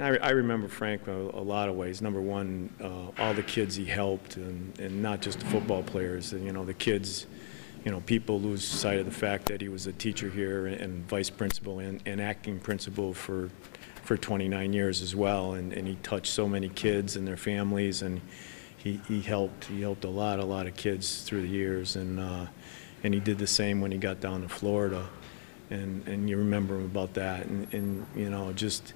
I remember Frank a lot of ways. Number one, all the kids he helped, and not just the football players. You know, the kids, you know, people lose sight of the fact that he was a teacher here and vice principal and acting principal for 29 years as well, and he touched so many kids and their families, and he helped a lot of kids through the years, and he did the same when he got down to Florida, and you remember him about that, and you know, just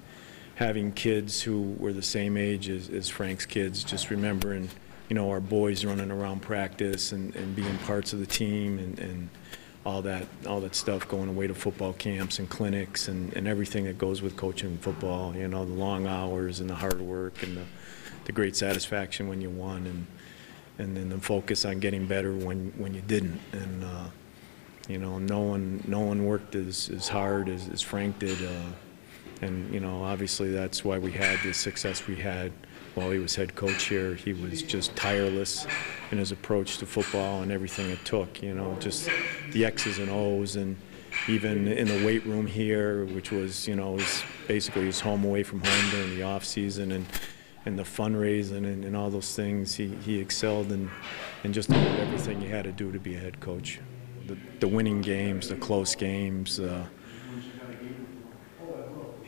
having kids who were the same age as Frank's kids, just remembering, you know, our boys running around practice and being parts of the team, and all that stuff, going away to football camps and clinics and everything that goes with coaching football, you know, the long hours and the hard work and the great satisfaction when you won, and then the focus on getting better when you didn't, and you know, no one worked as hard as Frank did, and you know, obviously that's why we had the success we had while he was head coach here. He was just tireless in his approach to football and everything it took, you know, just the X's and O's, and even in the weight room here, which was, you know, basically his home away from home during the off season, and the fundraising and all those things, he excelled in just about everything you had to do to be a head coach. The winning games, the close games,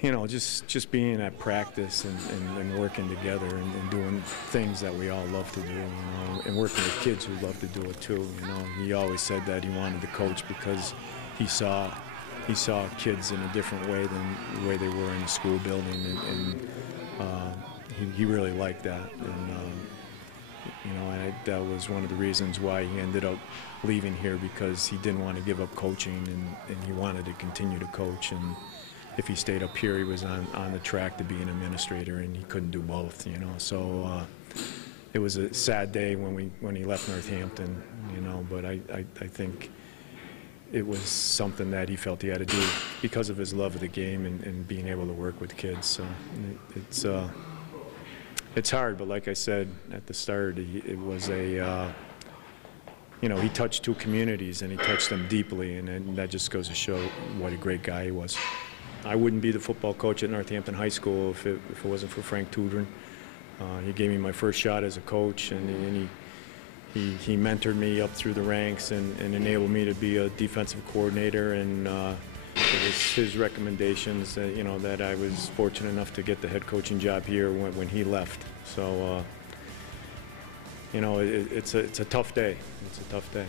you know, just being at practice and working together and doing things that we all love to do, you know, and working with kids who love to do it too. You know, he always said that he wanted to coach because he saw kids in a different way than the way they were in the school building, and he really liked that. And you know, that was one of the reasons why he ended up leaving here, because he didn't want to give up coaching, and he wanted to continue to coach. And if he stayed up here, he was on the track to be an administrator, and he couldn't do both, you know. So it was a sad day when he left Northampton, you know, but I think it was something that he felt he had to do because of his love of the game and being able to work with kids. So it's hard, but like I said at the start, it was you know, he touched two communities, and he touched them deeply, and that just goes to show what a great guy he was. I wouldn't be the football coach at Northampton High School if it wasn't for Frank tutoring. He gave me my first shot as a coach, and he mentored me up through the ranks and enabled me to be a defensive coordinator, and it was his recommendations that, you know, that I was fortunate enough to get the head coaching job here when he left. So you know, it's a tough day. It's a tough day.